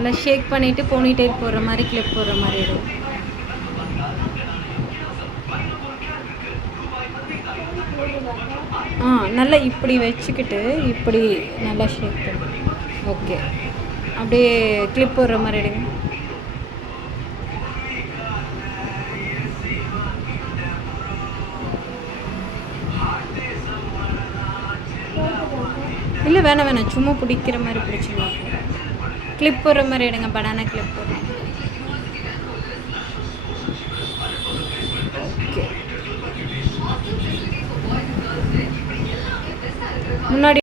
நல்லா ஷேக் பண்ணிவிட்டு போனிடெயில் போடுற மாதிரி கிளிப் போடுற மாதிரி எடு. நல்லா இப்படி வச்சுக்கிட்டு இப்படி நல்லா ஷேக் பண்ணு. ஓகே, அப்படியே கிளிப் போடுற மாதிரி எடுங்க. இல்லை வேணாம், சும்மா பிடிக்கிற மாதிரி பிடிச்சிக்கலாம். கிளிப் போடுற மாதிரி எடுங்க, பனானா கிளிப் போடுங்க. ஓகே, முன்னாடி